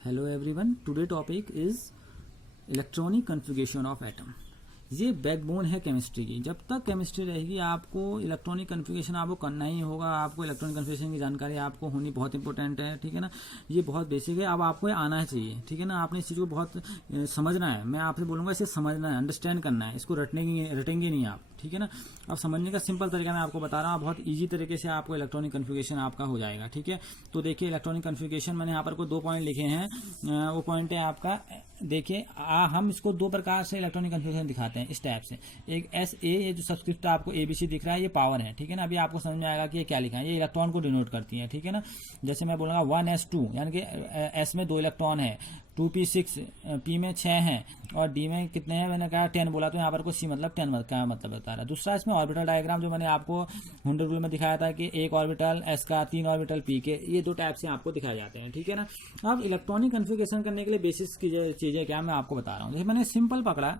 Hello everyone, today topic is electronic configuration of atom. ये backbone है chemistry की। जब तक केमिस्ट्री रहेगी आपको इलेक्ट्रॉनिक कन्फिगरेशन आपको करना ही होगा। आपको इलेक्ट्रॉनिक कन्फिगरेशन की जानकारी आपको होनी बहुत इंपॉर्टेंट है, ठीक है ना। ये बहुत बेसिक है, अब आपको ये आना चाहिए, ठीक है ना। आपने इस चीज़ को बहुत समझना है। मैं आपसे बोलूँगा इसे समझना है, अंडरस्टैंड करना है, इसको रटेंगे नहीं आप, ठीक है ना। अब समझने का सिंपल तरीका मैं आपको बता रहा हूँ, बहुत ईजी तरीके से आपको इलेक्ट्रॉनिक कन्फिगरेशन आपका हो जाएगा, ठीक है। तो देखिए इलेक्ट्रॉनिक कन्फिगरेशन मैंने यहाँ पर को 2 पॉइंट लिखे हैं। वो पॉइंट है आपका, देखिए हम इसको 2 प्रकार से इलेक्ट्रॉनिक कन्फिगरेशन दिखाते हैं इस टाइप से। एक SA, ये जो सब्सक्रिप्ट आपको ABC दिख रहा है ये पावर है, ठीक है ना। अभी आपको समझ में आएगा कि ये क्या लिखा है। ये इलेक्ट्रॉन को डिनोट करती है, ठीक है ना। जैसे मैं बोलूँगा 1s2 यानी कि S में 2 इलेक्ट्रॉन है, 2p6, P में 6 हैं और D में कितने हैं, मैंने कहा 10 बोला, तो यहाँ पर को C मतलब 10 का मतलब बता रहा है। दूसरा इसमें ऑर्बिटल डायग्राम जो मैंने आपको हुंडर रूल में दिखाया था कि एक ऑर्बिटल S का, 3 ऑर्बिटल P के, ये 2 टाइप से आपको दिखाए जाते हैं, ठीक है ना। अब इलेक्ट्रॉनिक कन्फिगरेशन करने के लिए बेसिस की चीज़ें क्या मैं आपको बता रहा हूँ। जैसे मैंने सिंपल पकड़ा,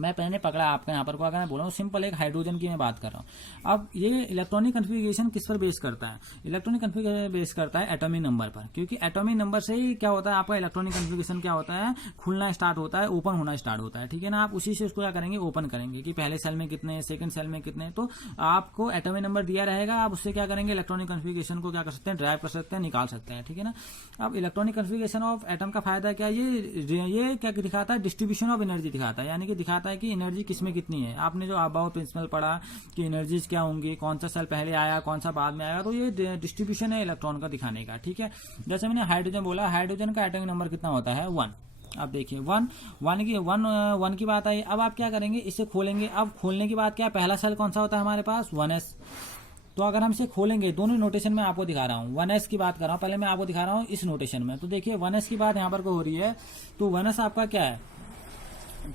मैंने पकड़ा आपका यहाँ पर को, अगर मैं बोल रहा हूँ सिंपल एक हाइड्रोजन की मैं बात कर रहा हूँ। अब ये इलेक्ट्रॉनिक कन्फिगरेशन किस पर बेस करता है? इलेक्ट्रॉनिक कन्फिगरेशन बेस करता है एटॉमिक नंबर पर, क्योंकि एटॉमिक नंबर से ही क्या होता है आपका इलेक्ट्रॉनिक कन्फिगरेशन क्या होता है, खुलना स्टार्ट होता है, ओपन होना स्टार्ट होता है, ठीक है ना। आप उसी से उसको क्या करेंगे, ओपन करेंगे कि पहले सेल में कितने, सेकंड सेल में कितने। तो आपको एटॉमिक नंबर दिया रहेगा, आप उससे क्या करेंगे, इलेक्ट्रॉनिक कन्फिगरेशन को क्या कर सकते हैं, ड्राइव कर सकते हैं, निकाल सकते हैं, ठीक है ना। अब इलेक्ट्रॉनिक कन्फिगरेशन ऑफ एटम का फायदा क्या, ये क्या दिखाता है, डिस्ट्रीब्यूशन ऑफ एनर्जी दिखाता है, यानी कि दिखाता है कि एनर्जी किसमें कितनी है। आपने जो अबाव प्रिंसिपल पढ़ा कि एनर्जीज क्या होंगी, कौन सा सेल पहले आया, कौन सा बाद में आया, तो ये डिस्ट्रीब्यूशन है इलेक्ट्रॉन का दिखाने का, ठीक है। जैसे मैंने हाइड्रोजन बोला, हाइड्रोजन का एटॉमिक नंबर कितना होता है, 1। अब देखिए 1 की बात आई। अब आप क्या करेंगे, इसे खोलेंगे। अब खोलने की बात क्या है, पहला सेल कौन सा होता है हमारे पास, 1s। तो अगर हम इसे खोलेंगे, दोनों नोटेशन में आपको दिखा रहा हूँ, 1s की बात कर रहा हूँ, पहले मैं आपको दिखा रहा हूँ इस नोटेशन में। तो देखिए 1s की बात यहाँ पर को हो रही है, तो 1s आपका क्या है,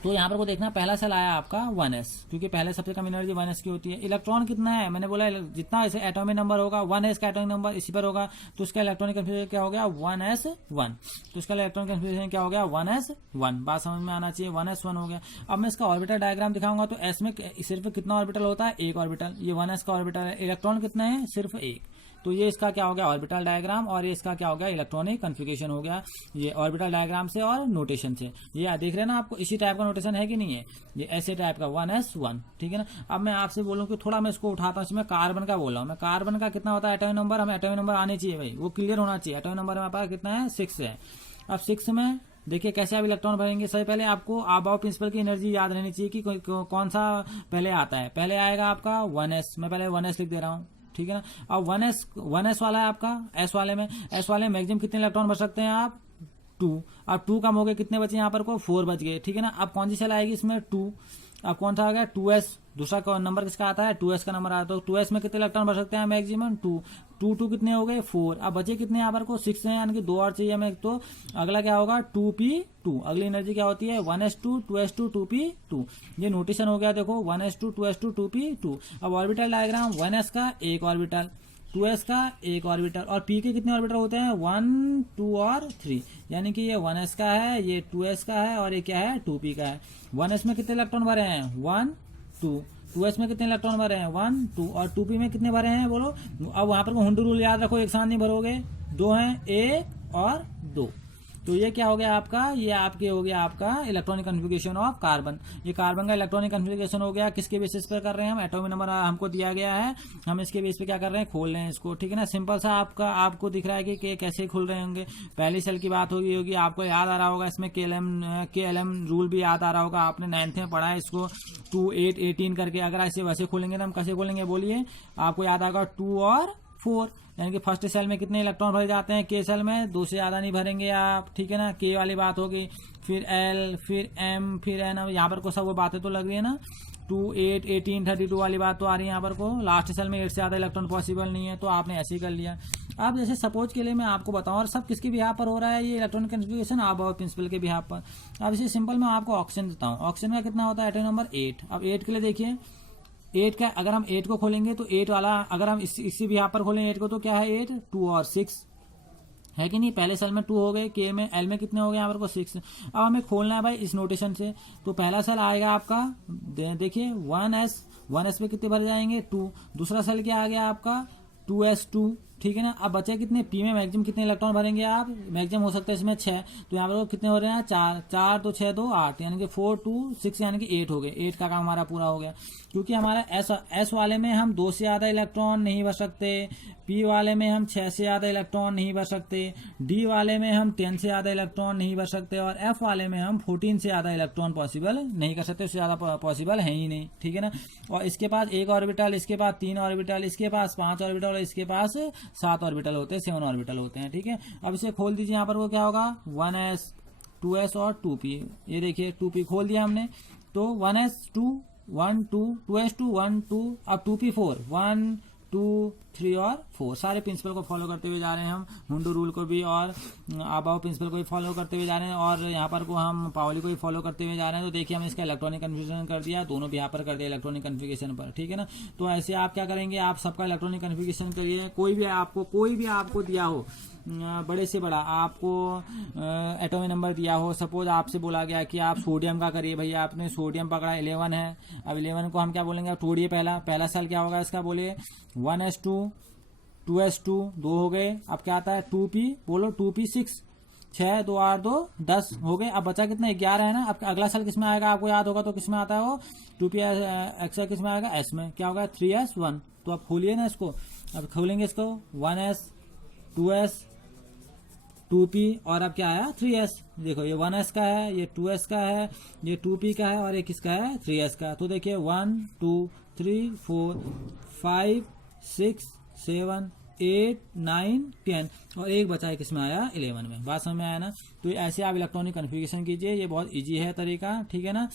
तो यहाँ पर को देखना, पहला सेल आया आपका 1s, क्योंकि पहले सबसे कम एनर्जी 1s की होती है। इलेक्ट्रॉन कितना है, मैंने बोला जितना ऐसे एटॉमिक नंबर होगा 1s का एटॉमिक नंबर इसी पर होगा, तो उसका इलेक्ट्रॉनिक कन्फिगरेशन क्या हो गया, 1s1। तो उसका इलेक्ट्रॉनिक कन्फिगरेशन क्या हो गया, 1s1। बात समझ में आना चाहिए, 1s1 हो गया। अब मैं इसका ऑर्बिटल डायग्राम दिखाऊंगा, तो s में सिर्फ कितना ऑर्बिटल होता है, एक ऑर्बिटल। ये 1s का ऑर्बिटल है, इलेक्ट्रॉन कितने हैं, सिर्फ एक। तो ये इसका क्या हो गया, ऑर्बिटल डायग्राम, और ये इसका क्या हो गया, इलेक्ट्रॉनिक कन्फिगरेशन हो गया। ये ऑर्बिटल डायग्राम से और नोटेशन से, ये देख रहे हैं ना आपको, इसी टाइप का नोटेशन है कि नहीं है, ये ऐसे टाइप का 1s1, ठीक है ना। अब मैं आपसे बोलूं कि थोड़ा मैं इसको उठाता हूँ, इसमें कार्बन का बोल रहा हूँ मैं, कार्बन का कितना होता है एटॉमिक नंबर, हमें एटॉमिक नंबर आने चाहिए भाई, वो क्लियर होना चाहिए। एटॉमिक नंबर हमारे पास कितना है, 6 है। अब 6 में देखिए कैसे आप इलेक्ट्रॉन भरेंगे। सबसे पहले आपको अबाव प्रिंसिपल की एनर्जी याद रहनी चाहिए कि कौन सा पहले आता है। पहले आएगा आपका 1s, मैं पहले 1s लिख दे रहा हूँ, ठीक है ना। अब 1s वाला है आपका, S वाले में मैक्सिमम कितने इलेक्ट्रॉन भर सकते हैं आप, 2। अब 2 कम हो गए, कितने बचे यहाँ पर को, 4 बच गए, ठीक है ना। अब कौन सी सेल आएगी इसमें, 2। अब कौन सा आ गया, 2s। दूसरा नंबर किसका आता है, 2s का नंबर आता है। तो 2s में कितने इलेक्ट्रॉन भर सकते हैं मैक्सिमम, 2 कितने हो गए, 4। अब बचे कितने यहाँ पर को, 6 हैं, यानी कि 2 और चाहिए हमें। तो अगला क्या होगा, 2p2। अगली एनर्जी क्या होती है, 1s2 2s2 2p2। ये नोटेशन हो गया, देखो 1s2 2s2 2p2। अब ऑर्बिटल डायग्राम, 1s का एक ऑर्बिटल, 2s का एक ऑर्बिटल, और p के कितने ऑर्बिटल होते हैं, 1 2 और 3। यानी कि ये 1s का है, ये 2s का है, और ये क्या है, 2p का है। 1s में कितने इलेक्ट्रॉन भरे हैं, 1 2। 2s में कितने इलेक्ट्रॉन भरे हैं, 1 2, और 2p में कितने भरे हैं बोलो। अब वहां पर हुंडू रूल याद रखो, एक साथ नहीं भरोगे, 2 हैं, 1 और 2। तो ये क्या हो गया आपका, ये आपके हो गया आपका इलेक्ट्रॉनिक कन्फिगरेशन ऑफ कार्बन। ये कार्बन का इलेक्ट्रॉनिक कन्फिगरेशन हो गया, किसके बेसिस पर कर रहे हैं हम, एटॉमिक नंबर हमको दिया गया है, हम इसके बेस पे क्या कर रहे हैं, खोल रहे हैं इसको, ठीक है ना। सिंपल सा आपको दिख रहा है कि कैसे खुल रहे होंगे। पहली सेल की बात होगी, आपको याद आ रहा होगा, इसमें KLM रूल भी याद आ रहा होगा, आपने 9th में पढ़ा है इसको, 2 8 18 करके। अगर ऐसे वैसे खोलेंगे तो हम कैसे खोलेंगे बोलिए, आपको याद आएगा 2 और 4, यानी कि फर्स्ट सेल में कितने इलेक्ट्रॉन भरे जाते हैं, K सेल में 2 से ज्यादा नहीं भरेंगे आप, ठीक है ना। K वाली बात होगी, फिर L, फिर M, फिर N। यहाँ पर को सब वो बातें तो लग रही है ना, 2 8 18 32 वाली बात तो आ रही है यहाँ पर को। लास्ट सेल में 8 से ज्यादा इलेक्ट्रॉन पॉसिबल नहीं है, तो आपने ऐसे ही कर लिया। अब जैसे सपोज के लिए मैं आपको बताऊं, और सब किसके बिहाफ पर हो रहा है ये इलेक्ट्रॉनिक कन्फिगरेशन, अबाव प्रिंसिपल के बिहाफ पर। अब इसे सिंपल मैं आपको ऑक्सीजन देता हूँ। ऑक्सीजन का कितना होता है, एटॉमिक नंबर 8। अब 8 के लिए देखिए, 8 का अगर हम 8 को खोलेंगे तो 8 वाला, अगर हम इसी भी यहाँ पर खोलें 8 को, तो क्या है 8 2 और 6 है कि नहीं। पहले सेल में 2 हो गए, K में, L में कितने हो गए यहाँ पर को 6। अब हमें खोलना है भाई इस नोटेशन से। तो पहला सेल आएगा आपका, देखिए 1s पे कितने भर जाएंगे, 2। दूसरा सेल क्या आ गया आपका, 2s2, ठीक है ना। अब बचे कितने, पी में मैक्सिमम कितने इलेक्ट्रॉन भरेंगे आप, मैक्सिमम हो सकता है इसमें 6, तो यहाँ पर कितने हो रहे हैं, 4, 4 तो 6 2 8, यानी कि 4 2 6 यानी कि 8 हो गए। 8 का काम हमारा पूरा हो गया, क्योंकि हमारा एस वाले में हम 2 से ज़्यादा इलेक्ट्रॉन नहीं भर सकते, पी वाले में हम 6 से ज़्यादा इलेक्ट्रॉन नहीं भर सकते, डी वाले में हम 10 से ज़्यादा इलेक्ट्रॉन नहीं भर सकते, और एफ वाले में हम 14 से ज़्यादा इलेक्ट्रॉन पॉसिबल नहीं कर सकते, उससे ज़्यादा पॉसिबल है ही नहीं, ठीक है ना। और इसके पास 1 ऑर्बिटल, इसके पास 3 ऑर्बिटल, इसके पास 5 ऑर्बिटल, और इसके पास 7 ऑर्बिटल होते हैं, 7 ऑर्बिटल होते हैं, ठीक है। अब इसे खोल दीजिए, यहाँ पर वो क्या होगा, 1s 2s और 2p। ये देखिए 2p खोल दिया हमने, तो 1s 2 1 2 2s 2 1 2, अब 2p 4 1 2 3 और 4, सारे प्रिंसिपल को फॉलो करते हुए जा रहे हैं हम, मुंडू रूल को भी और आबाओ प्रिंसिपल को भी फॉलो करते हुए जा रहे हैं, और यहाँ पर को हम पावली को भी फॉलो करते हुए जा रहे हैं। तो देखिए हमने इसका इलेक्ट्रॉनिक कन्फिगरेशन कर दिया, दोनों भी यहाँ पर कर दिया इलेक्ट्रॉनिक कन्फिगरेशन पर, ठीक है ना। तो ऐसे आप क्या करेंगे, आप सबका इलेक्ट्रॉनिक कन्फिगरेशन करिए, कोई भी आपको दिया हो बड़े से बड़ा, आपको एटॉमिक नंबर दिया हो, सपोज आपसे बोला गया कि आप सोडियम का करिए, भैया आपने सोडियम पकड़ा 11 है, अब 11 को हम क्या बोलेंगे, तोड़िए पहला सेल क्या होगा इसका, बोलिए 1s2 2s2 2 हो गए, अब क्या आता है 2p, बोलो 2p 6 6 2 8 2 10 हो गए। अब बचा कितना, 11 है ना। अब अगला सेल किसमें आएगा, आपको याद होगा तो किसमें आता है वो, 2p एक्स्ट्रा किसमें आएगा, s में, क्या होगा 3s1। तो आप खोलिए ना इसको, अब खोलेंगे इसको 1s 2s 2p, और अब क्या आया 3s। देखो ये 1s का है, ये 2s का है, ये 2p का है, और ये किसका है 3s का। तो देखिए 1 2 3 4 5 6 7 8 9 10, और एक बचा है किसमें आया 11 में। बात समझ में आया ना। तो ऐसे आप इलेक्ट्रॉनिक कन्फिगरेशन कीजिए, ये बहुत इजी है तरीका, ठीक है ना।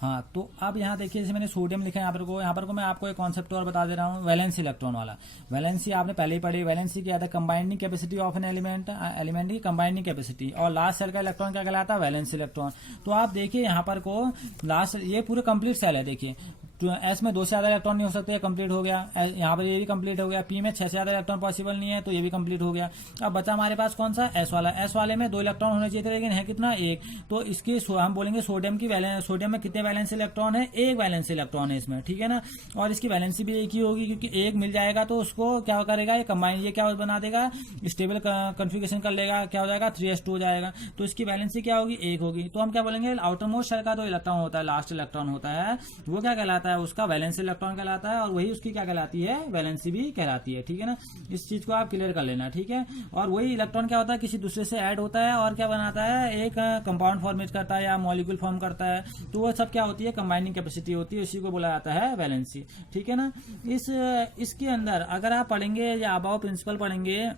हाँ, तो अब यहाँ देखिए जैसे मैंने सोडियम लिखा है, यहाँ पर को मैं आपको एक कॉन्सेप्ट और बता दे रहा हूँ, वैलेंसी इलेक्ट्रॉन वाला। वैलेंसी आपने पहले ही पढ़ी, वैलेंसी क्या था, combining capacity of an element की कंबाइनिंग कैपेसिटी, और लास्ट सेल का इलेक्ट्रॉन क्या कहलाता है, वैलेंसी इलेक्ट्रॉन। तो आप देखिए यहाँ पर को लास्ट, ये पूरे कंप्लीट सेल है, देखिए एस में 2 से ज्यादा इलेक्ट्रॉन नहीं हो सकते, कंप्लीट हो गया। यहाँ पर ये भी कंप्लीट हो गया। पी में 6 से ज्यादा इलेक्ट्रॉन पॉसिबल नहीं है, तो ये भी कंप्लीट हो गया। अब बचा हमारे पास कौन सा, एस वाला। एस वाले में 2 इलेक्ट्रॉन होने चाहिए थे, लेकिन है कितना, 1। तो इसके हम बोलेंगे सोडियम की सोडियम में कितने वैलेंस इलेक्ट्रॉन है, 1 वैलेंस इलेक्ट्रॉन है इसमें, ठीक है ना। और इसकी वैलेंसी भी 1 ही होगी, क्योंकि 1 मिल जाएगा तो उसको क्या करेगा, ये कंबाइन, ये क्या बना देगा, स्टेबल कन्फिगरेशन कर लेगा, क्या हो जाएगा 3s2 हो जाएगा। तो इसकी वैलेंसी क्या होगी, 1 होगी। तो हम क्या बोलेंगे, आउटर मोस्ट शेल का जो इलेक्ट्रॉन होता है, लास्ट इलेक्ट्रॉन होता है, वो क्या कहलाता है, उसका वैलेंस इलेक्ट्रॉन कहलाता है, और वही उसकी क्या कहलाती है, वैलेंसी भी कहलाती है, ठीक है ना। इस चीज को आप क्लियर कर लेना, ठीक है। और वही इलेक्ट्रॉन क्या होता है, किसी दूसरे से ऐड होता है और क्या बनाता है, एक कंपाउंड फॉर्मेट करता है या मॉलिक्यूल फॉर्म करता है। तो वो सब क्या होती है, कंबाइनिंग कैपेसिटी होती है, इसी को बोला जाता है वैलेंसी, ठीक है ना। इसके अंदर अगर आप पढ़ेंगे या अबाव प्रिंसिपल पढ़ेंगे,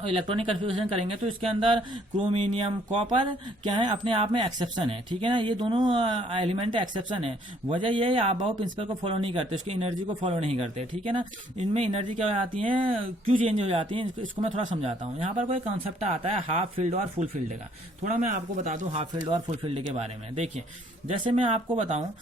इलेक्ट्रॉनिक कन्फिगरेशन करेंगे, तो इसके अंदर क्रोमिनियम कॉपर क्या है, अपने आप में एक्सेप्शन है, ठीक है ना। ये दोनों एलिमेंट एक्सेप्शन है। वजह ये है आप बहुत प्रिंसिपल को फॉलो नहीं करते, उसकी एनर्जी को फॉलो नहीं करते, ठीक है ना। इनमें एनर्जी क्या हो जाती है, क्यों चेंज हो जाती है, इसको मैं थोड़ा समझाता हूँ। यहाँ पर कोई कॉन्सेप्ट आता है हाफ फील्ड और फुल फील्ड का, थोड़ा मैं आपको बता दूँ हाफ फील्ड और फुल फील्ड के बारे में। देखिए जैसे मैं आपको बताऊँ,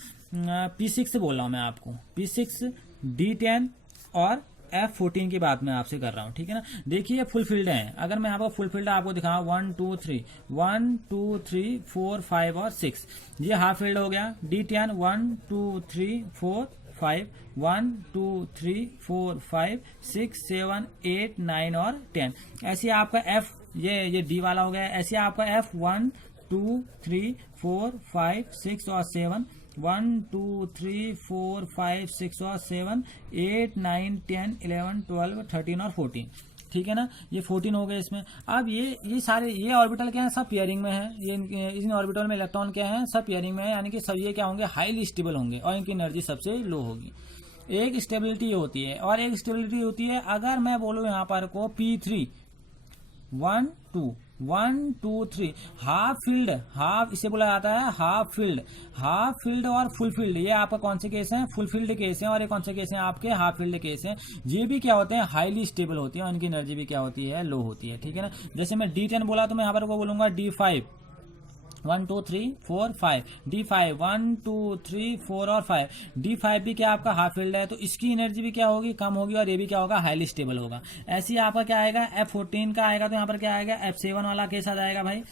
P6 बोल रहा हूँ मैं आपको, P6 D10 और F14 की बात मैं आपसे कर रहा हूँ, ठीक है ना। देखिए फुल फील्ड है, अगर मैं आपको फुल फील्ड आपको दिखाऊं 1 2 3 1 2 3 4 5 और 6, ये हाफ फील्ड हो गया। D10 1 2 3 4 5 1 2 3 4 5 6 7 8 9 और 10। ऐसे आपका F, ये D वाला हो गया। ऐसे आपका F 1 2 3 4 5 6 और 7, 1 2 3 4 5 6 और 7 8 9 10 11 12 13 और 14, ठीक है ना। ये 14 हो गए इसमें। अब ये सारे ये ऑर्बिटल क्या है, सब पेयरिंग में है। ये इन ऑर्बिटल में इलेक्ट्रॉन क्या है, सब पेयरिंग में है, यानी कि सब ये क्या होंगे, हाईली स्टेबल होंगे, और इनकी एनर्जी सबसे लो होगी। एक स्टेबिलिटी होती है और एक स्टेबिलिटी होती है, अगर मैं बोलूँ यहाँ पर को P3 1 2 1 2 3 हाफ फील्ड, हाफ इसे बोला जाता है हाफ फील्ड और फुल फील्ड। ये आपका कौन से केस हैं, फुल फील्ड केस हैं, और ये कौन से केस हैं, आपके हाफ फील्ड केस हैं। ये भी क्या होते हैं, हाईली स्टेबल होती है, और इनकी एनर्जी भी क्या होती है, लो होती है, ठीक है ना। जैसे मैं D10 बोला तो मैं यहाँ पर को बोलूंगा D5 1 2 3 4 5, D5 1 2 3 4 और 5। D5 भी क्या आपका हाफ फील्ड है, तो इसकी एनर्जी भी क्या होगी, कम होगी, और ये भी क्या होगा, हाईली स्टेबल होगा। ऐसे ही आपका क्या आएगा, F14 का आएगा, तो यहाँ पर क्या आएगा, F7 वाला केस आ जाएगा भाई,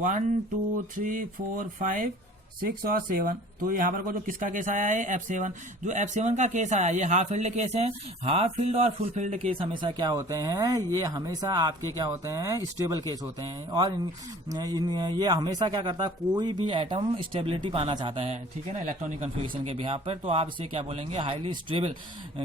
1 2 3 4 5 6 और 7। तो यहाँ पर को जो किसका केस आया है F7, जो F7 का केस आया ये हाफ फील्ड केस है। हाफ फील्ड और फुल फील्ड केस हमेशा क्या होते हैं, ये हमेशा आपके क्या होते हैं, स्टेबल केस होते हैं। और ये हमेशा क्या करता है, कोई भी एटम स्टेबिलिटी पाना चाहता है, ठीक है ना, इलेक्ट्रॉनिक कन्फिगरेशन के बिहाफ पर, तो आप इसे क्या बोलेंगे, हाईली स्टेबल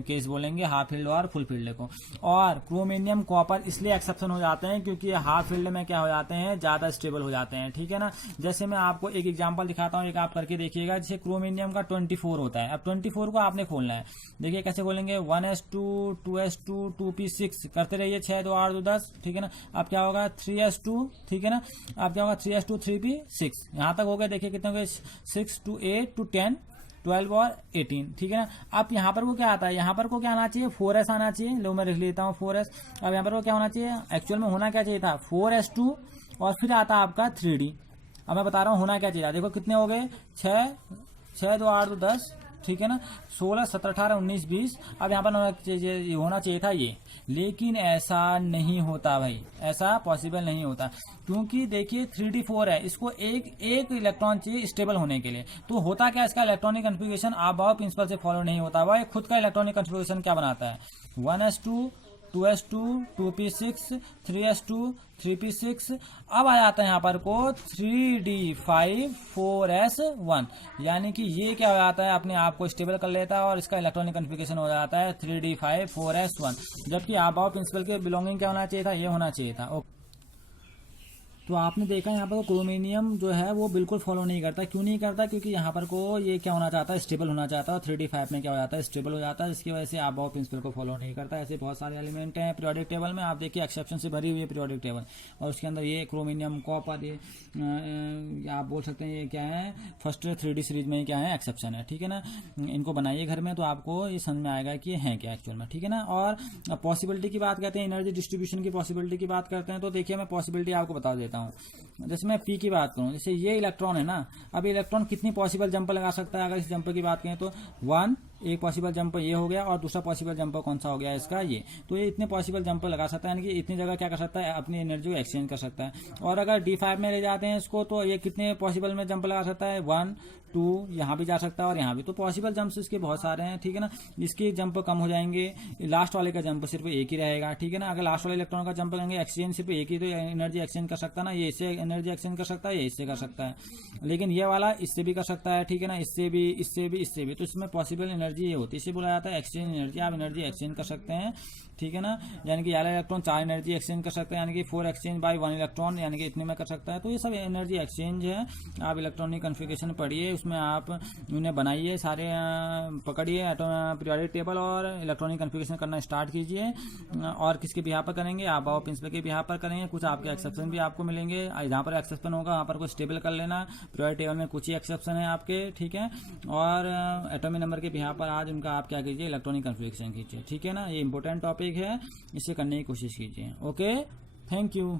केस बोलेंगे हाफ फील्ड और फुल फील्ड को। और क्रोमिनियम कॉपर इसलिए एक्सेप्शन हो जाते हैं क्योंकि हाफ फील्ड में क्या हो जाते हैं, ज्यादा स्टेबल हो जाते हैं, ठीक है ना। जैसे मैं आपको एक एग्जांपल दिखाता हूँ, एक आप करके देखिएगा। जैसे क्रोमिनियम का 24 होता है। अब 24 को आपने खोलना है, देखिए कैसे खोलेंगे, 1s2 2s2 2p6 करते रहिए, 6 2 8 2 10, ठीक है ना। अब क्या होगा 3s2, ठीक है ना। अब क्या होगा 3s2 3p6, यहां तक हो गए। देखिए कितने हो गए, 6 to 8 to 10 12 और 18, ठीक है ना। अब यहाँ पर को क्या आता है, यहाँ पर को क्या आना चाहिए, 4s आना चाहिए। लो मैं लिख लेता हूँ 4s। अब यहाँ पर को क्या होना चाहिए, एक्चुअल में होना क्या चाहिए था, 4s2 और फिर आता आपका 3d। अब मैं बता रहा हूँ होना क्या चाहिए, देखो कितने हो गए, 6 2 8 2 10, ठीक है ना, 16 17 18 19 20। अब यहाँ पर होना चाहिए था ये, लेकिन ऐसा नहीं होता भाई, ऐसा पॉसिबल नहीं होता, क्योंकि देखिए 3d4 है, इसको एक इलेक्ट्रॉन चाहिए स्टेबल होने के लिए। तो होता क्या, इसका इलेक्ट्रॉनिक कन्फिगरेशन अबाव प्रिंसिपल से फॉलो नहीं होता, वह खुद का इलेक्ट्रॉनिक कन्फिगरेशन क्या बनाता है, 1s2 2s2 2p6 3s2 3p6। अब आ जाता है यहाँ पर को 3d5 4s1, यानी कि ये क्या हो जाता है, अपने आप को स्टेबल कर लेता है और इसका इलेक्ट्रॉनिक कन्फिगरेशन हो जाता है 3d5 4s1। जबकि अबाव प्रिंसिपल के बिलोंगिंग क्या होना चाहिए था, ये होना चाहिए था। तो आपने देखा यहाँ पर क्रोमिनियम जो है वो बिल्कुल फॉलो नहीं करता। क्यों नहीं करता, क्योंकि यहाँ पर को ये क्या होना चाहता है, स्टेबल होना चाहता है। 3d5 में क्या हो जाता है, स्टेबल हो जाता है, जिसकी वजह से अबाव प्रिंसिपल को फॉलो नहीं करता। ऐसे बहुत सारे एलिमेंट हैं पीरियोडिक टेबल में, आप देखिए एक्सेप्शन से भरी हुई है पीरियोडिक टेबल, और उसके अंदर ये क्रोमिनियम कॉपर, ये आप बोल सकते हैं ये क्या है, फर्स्ट 3d सीरीज में क्या है, एक्सेप्शन है, ठीक है ना। इनको बनाइए घर में तो आपको ये समझ में आएगा कि ये है क्या एक्चुअल में, ठीक है ना। और पॉसिबिलिटी की बात करते हैं, एनर्जी डिस्ट्रीब्यूशन की पॉसिबिलिटी की बात करते हैं, तो देखिए मैं पॉसिबिलिटी आपको बता देता हूँ। जैसे मैं पी की बात करूं, जैसे ये इलेक्ट्रॉन है ना, अब इलेक्ट्रॉन कितनी पॉसिबल जंप लगा सकता है, अगर इस जंप की बात करें तो 1, एक पॉसिबल जंप ये हो गया, और दूसरा पॉसिबल जंप कौन सा हो गया इसका, ये। तो ये इतने पॉसिबल जंप लगा सकता है, यानी कि इतनी जगह क्या कर सकता है, अपनी एनर्जी को एक्सचेंज कर सकता है। और अगर D5 में ले जाते हैं इसको, तो ये कितने पॉसिबल में जंप लगा सकता है, 1 2, यहाँ भी जा सकता है और यहाँ भी। तो पॉसिबल जंप्स इसके बहुत सारे हैं, ठीक है ना। इसके जंप कम हो जाएंगे, लास्ट वाले का जंप सिर्फ एक ही रहेगा, ठीक है ना। अगर लास्ट वाले इलेक्ट्रॉन का जंप करेंगे, एक्सचेंज सिर्फ एक ही, तो एनर्जी एक्सचेंज कर सकता है ना, ये इससे एनर्जी एक्सचेंज कर सकता है, ये इससे कर सकता है, लेकिन ये वाला इससे भी कर सकता है, ठीक है ना, इससे भी इससे भी इससे भी। तो इसमें पॉसिबल एनर्जी ये होती है, इसे बोला जाता है एक्सचेंज एनर्जी। आप एनर्जी एक्सचेंज कर सकते हैं, ठीक है ना, यानी कि वाला इलेक्ट्रॉन 4 एनर्जी एक्सचेंज कर सकते हैं, यानी कि 4 एक्सचेंज बाय 1 इलेक्ट्रॉन, यानी कि इतने में कर सकता है। तो ये सब एनर्जी एक्सचेंज है। आप इलेक्ट्रॉनिक कन्फिगरेशन पढ़िए, उसमें आप उन्हें बनाइए, सारे पकड़िए पीरियोडिक टेबल और इलेक्ट्रॉनिक कन्फिगरेशन करना स्टार्ट कीजिए। और किसके बिहाफ पर करेंगे, अबाव प्रिंसिपल के बिहाफ पर करेंगे। कुछ आपके एक्सेप्शन भी आपको मिलेंगे, जहाँ पर एक्सेप्शन होगा वहाँ पर कुछ स्टेबल कर लेना। पीरियोडिक टेबल में कुछ ही एक्सेप्शन है आपके, ठीक है। और एटॉमिक नंबर के बिहाफ पर आज उनका आप क्या कीजिए, इलेक्ट्रॉनिक कन्फिगरेशन कीजिए, ठीक है ना। ये इंपॉर्टेंट टॉपिक है, इसे करने की कोशिश कीजिए। Okay, thank you.